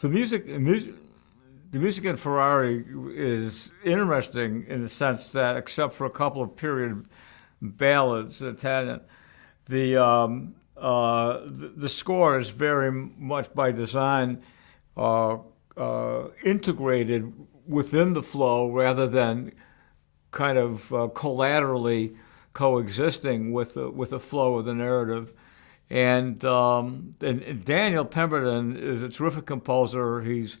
The music in Ferrari is interesting in the sense that, except for a couple of period ballads in Italian, the score is very much by design uh, integrated within the flow rather than kind of collaterally coexisting with the flow of the narrative. And Daniel Pemberton is a terrific composer. He's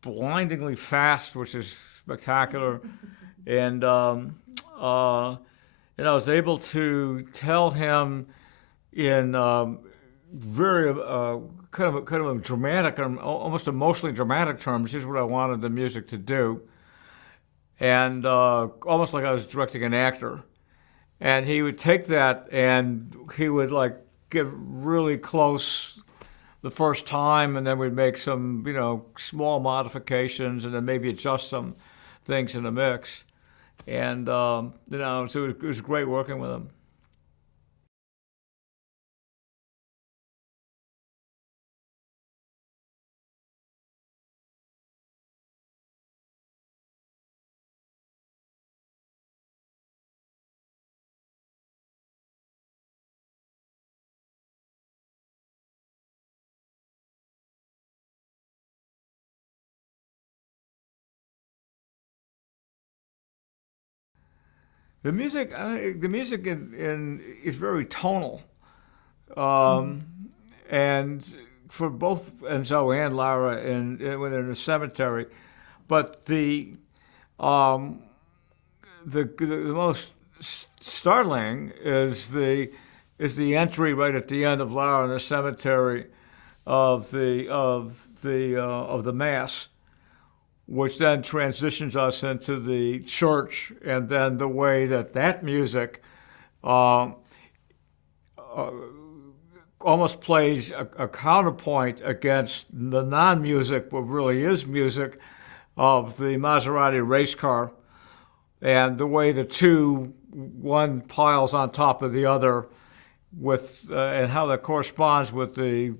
blindingly fast, which is spectacular. And I was able to tell him in very kind of a dramatic, almost emotionally dramatic terms. Here's what I wanted the music to do, and almost like I was directing an actor. And he would take that and he would like get really close the first time, and then we'd make some, small modifications, and then maybe adjust some things in the mix. And so it was great working with him. The music is very tonal, um, and for both Enzo and Lara when they're in the cemetery. But um, the most startling is the entry right at the end of Lara in the cemetery of the mass, which then transitions us into the church, and then the way that music um, uh, almost plays a counterpoint against the non-music, what really is music, of the Maserati race car, and the way the two, one piles on top of the other, and how that corresponds with the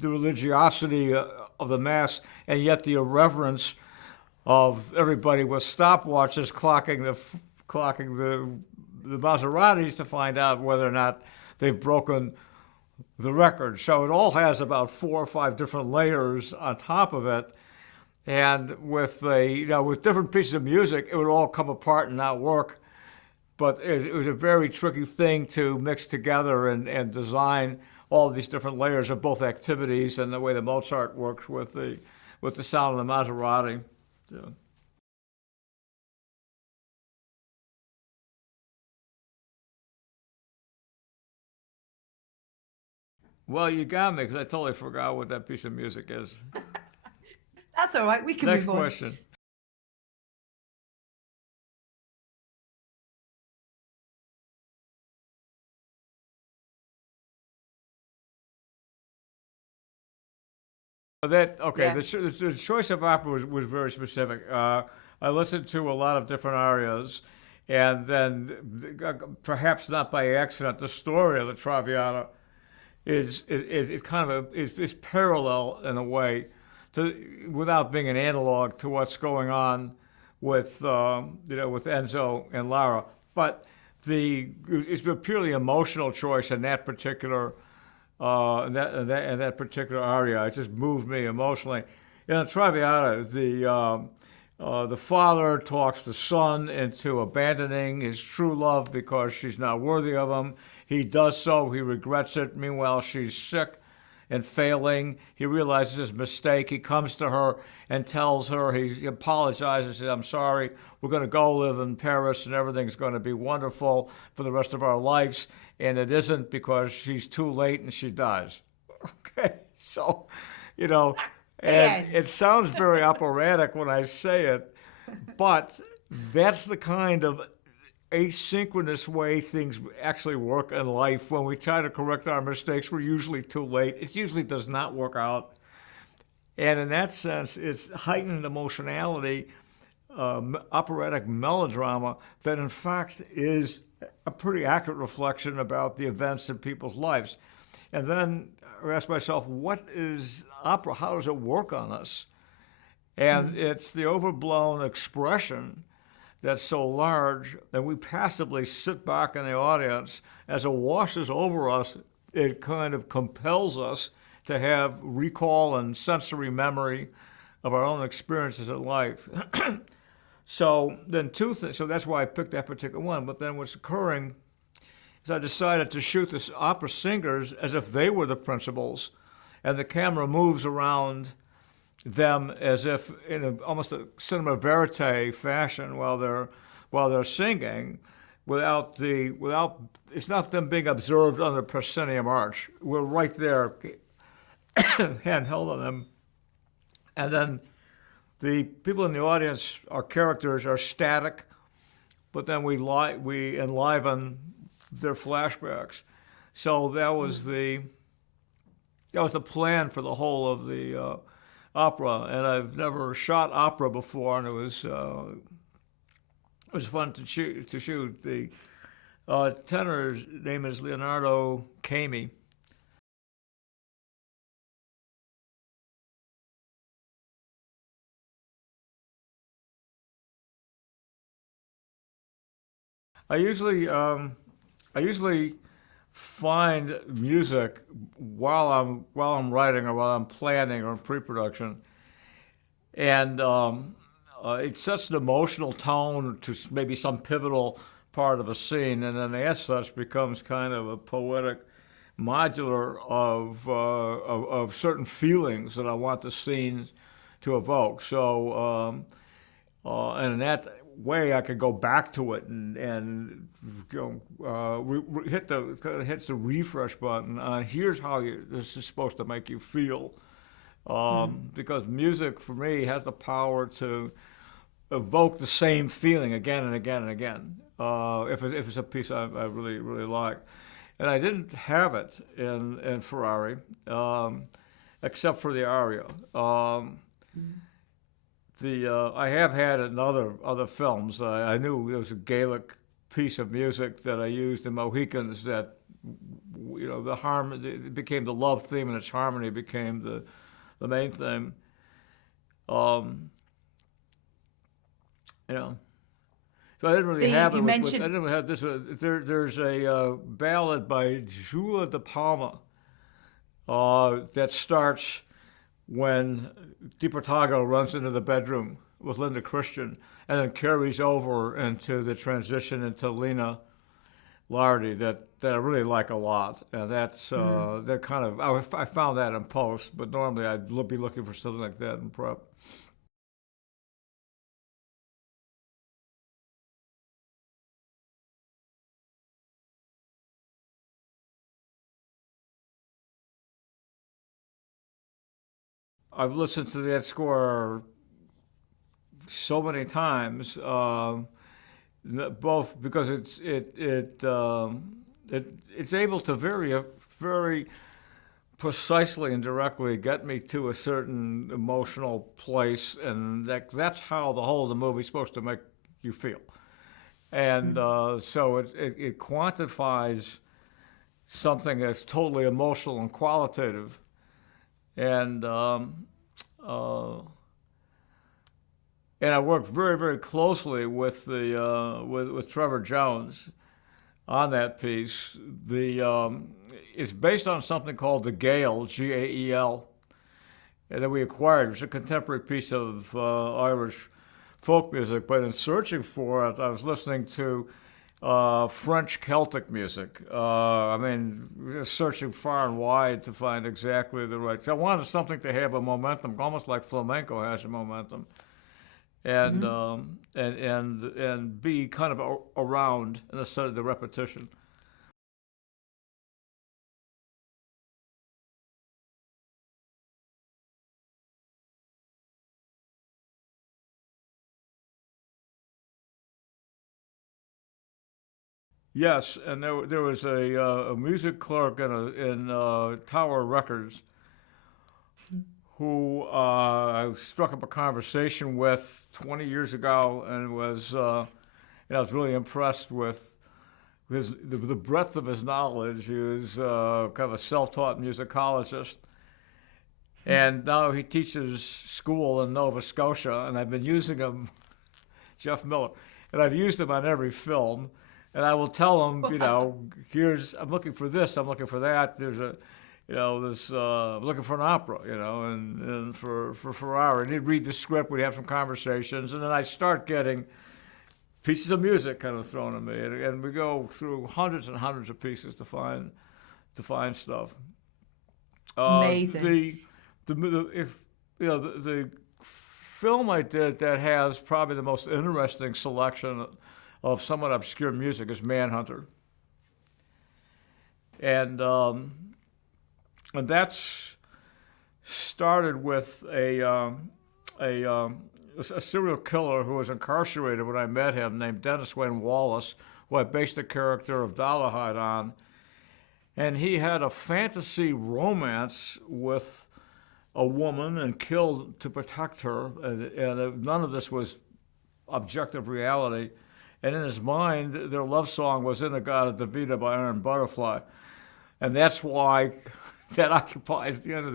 religiosity of the mass, and yet the irreverence of everybody with stopwatches clocking the Maseratis to find out whether or not they've broken the record. So it all has about 4 or 5 different layers on top of it, and with different pieces of music, it would all come apart and not work. But it was a very tricky thing to mix together and design all of these different layers of both activities, and the way that Mozart works with the sound of the Maserati. So, well, you got me because I totally forgot what that piece of music is. That's all right. We can Next move on. question. That okay. Yeah. The choice of opera was very specific. I listened to a lot of different arias, and then perhaps not by accident, the story of the Traviata is kind of is parallel in a way to, without being an analog to what's going on with Enzo and Lara. But it's a purely emotional choice in that particular in that particular aria. It just moved me emotionally. In the Traviata, the father talks the son into abandoning his true love because she's not worthy of him. He does so. He regrets it. Meanwhile, she's sick and failing. He realizes his mistake. He comes to her and tells her, he apologizes, says, I'm sorry, we're going to go live in Paris and everything's going to be wonderful for the rest of our lives. And it isn't, because she's too late and she dies. Okay, so, you know, and it sounds very operatic when I say it, but that's the kind of asynchronous way things actually work in life. When we try to correct our mistakes, we're usually too late. It usually does not work out. And in that sense, it's heightened emotionality, operatic melodrama that, in fact, is a pretty accurate reflection about the events in people's lives. And then I asked myself, what is opera? How does it work on us? And it's the overblown expression that's so large that we passively sit back in the audience. As it washes over us, it kind of compels us to have recall and sensory memory of our own experiences in life. So then two things. So that's why I picked that particular one. But then what's occurring is I decided to shoot the opera singers as if they were the principals, and the camera moves around them as if in almost a cinema verite fashion while they're singing, without it's not them being observed on the proscenium arch. We're right there, handheld on them, and then the people in the audience, our characters, are static, but then we enliven their flashbacks. So that was the plan for the whole of the opera, and I've never shot opera before, and it was fun to shoot. The tenor's name is Leonardo Cami. I usually find music while I'm writing or while I'm planning or in pre-production, and it sets an emotional tone to maybe some pivotal part of a scene, and then as such becomes kind of a poetic modular of certain feelings that I want the scenes to evoke. So, and in that way, I could go back to it and hits the refresh button. Here's how this is supposed to make you feel, because music for me has the power to evoke the same feeling again and again and again. If it's a piece I really really like, and I didn't have it in Ferrari, except for the aria. I have had it in other films. I knew there was a Gaelic piece of music that I used in Mohicans that, the harmony, it became the love theme, and its harmony became the main theme. So I didn't really have it. I didn't have this. There's a ballad by Jula de Palma that starts when DiPortago runs into the bedroom with Linda Christian, and then carries over into the transition into Lena Lardy that I really like a lot. And that's that kind of, I found that in post, but normally I'd be looking for something like that in prep. I've listened to that score so many times, both because it's able to very precisely and directly get me to a certain emotional place, and that's how the whole of the movie is supposed to make you feel. And so it quantifies something that's totally emotional and qualitative, and I worked very, very closely with with Trevor Jones on that piece. It's based on something called the Gael, Gael, that we acquired. It's a contemporary piece of Irish folk music. But in searching for it, I was listening to French Celtic music. Just searching far and wide to find exactly the right. So I wanted something to have a momentum, almost like flamenco has a momentum, and and be kind of around instead of the repetition. Yes, and there was a music clerk in Tower Records who I struck up a conversation with 20 years ago, and I was really impressed with the breadth of his knowledge. He was kind of a self-taught musicologist, and now he teaches school in Nova Scotia. And I've been using him, Jeff Miller, and I've used him on every film. And I will tell him, I'm looking for this, I'm looking for that. There's I'm looking for an opera, and for Ferrari. And he'd read the script, we'd have some conversations, and then I start getting pieces of music kind of thrown at me, and we go through hundreds and hundreds of pieces to find stuff. Amazing. The film I did that has probably the most interesting selection of somewhat obscure music is Manhunter, and that's started with a serial killer who was incarcerated when I met him, named Dennis Wayne Wallace, who I based the character of Dollahide on. And he had a fantasy romance with a woman and killed to protect her, and none of this was objective reality. And in his mind, their love song was In-A-Gadda-Da-Vida by Iron Butterfly. And that's why that occupies the end of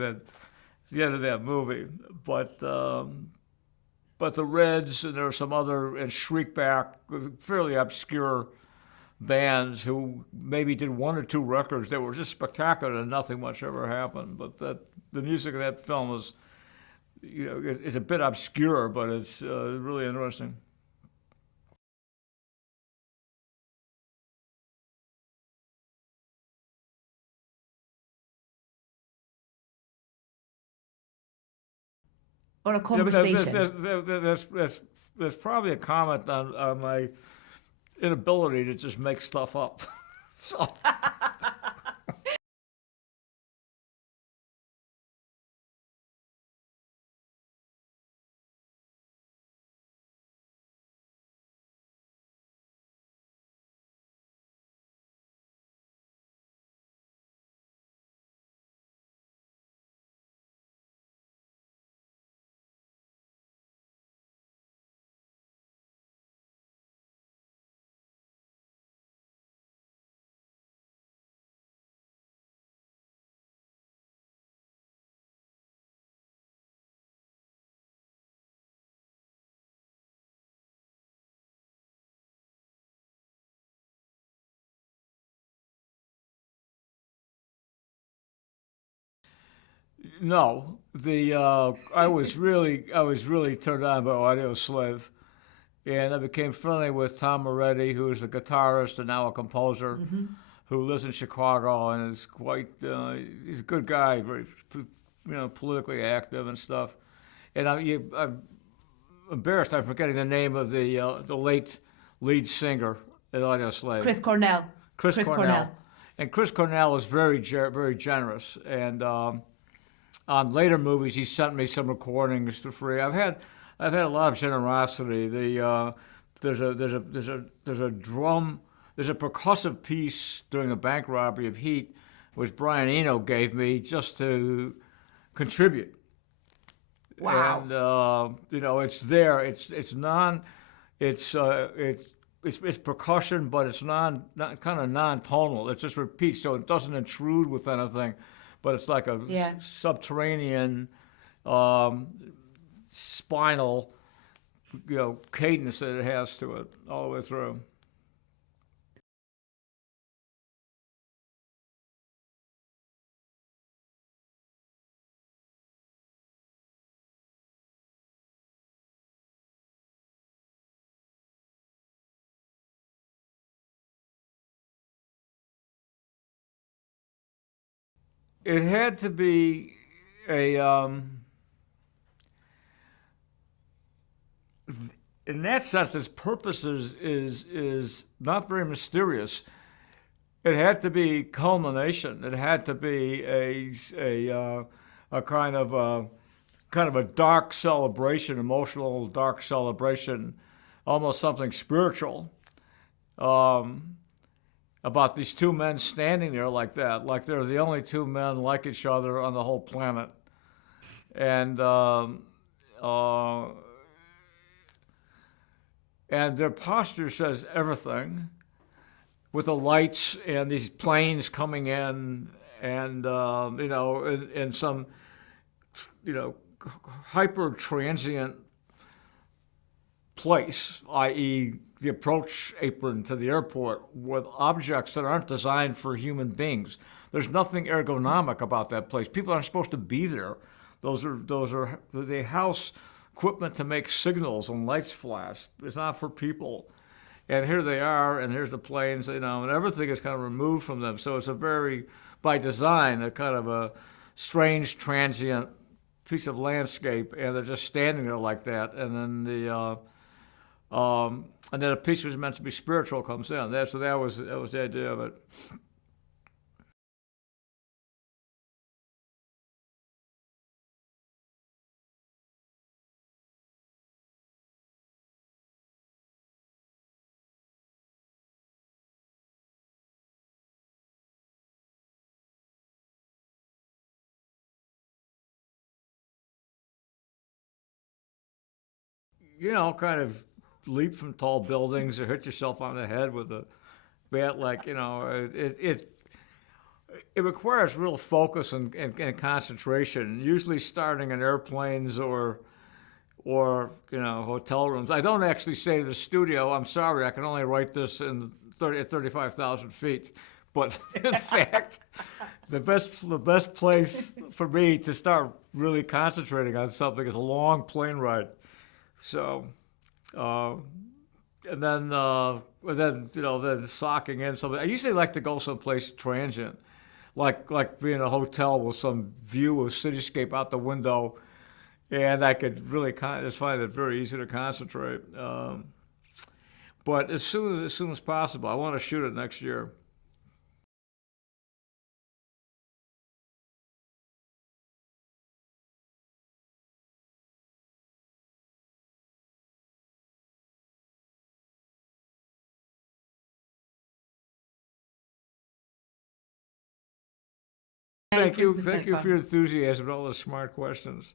that movie. But the Reds, and there are some other, and Shriekback, fairly obscure bands who maybe did one or two records that were just spectacular and nothing much ever happened. But the music of that film is a bit obscure, but it's really interesting. Or a conversation. There's probably a comment on my inability to just make stuff up. So. No, I was really turned on by Audio Slave, and I became friendly with Tom Moretti, who is a guitarist and now a composer, who lives in Chicago and is quite he's a good guy, very politically active and stuff. And I'm embarrassed I'm forgetting the name of the late lead singer at Audio Slave. Chris Cornell. Chris Cornell. And Chris Cornell is very generous, and on later movies, he sent me some recordings for free. I've had a lot of generosity. There's a percussive piece during a bank robbery of Heat, which Brian Eno gave me just to contribute. Wow. And it's there. It's percussion, but it's not kind of non-tonal. It just repeats, so it doesn't intrude with anything. But it's like a subterranean, spinal, cadence that it has to it all the way through. It had to be a, in that sense, its purpose is not very mysterious. It had to be culmination. It had to be a kind of a dark celebration, emotional dark celebration, almost something spiritual. About these two men standing there like that, like they're the only two men like each other on the whole planet. And their posture says everything. with the lights and these planes coming in, and in some you know hyper transient place, i.e., the approach apron to the airport, with objects that aren't designed for human beings. There's nothing ergonomic about that place. People aren't supposed to be there. Those are they house equipment to make signals and lights flash. It's not for people. And here they are, and here's the planes, and everything is kind of removed from them. So it's a very, by design, a kind of a strange, transient piece of landscape, and they're just standing there like that. And then a piece was meant to be spiritual comes in. So that was the idea of it. Kind of leap from tall buildings or hit yourself on the head with a bat. It requires real focus and concentration. Usually, starting in airplanes or hotel rooms. I don't actually say to the studio, "I'm sorry, I can only write this at 35,000 feet." But in fact, the best place for me to start really concentrating on something is a long plane ride. So, then socking in something. I usually like to go someplace transient, like be in a hotel with some view of cityscape out the window, and I could really just find it very easy to concentrate. But as soon as possible, I want to shoot it next year. Thank you 100% for fun. your enthusiasm and all the smart questions.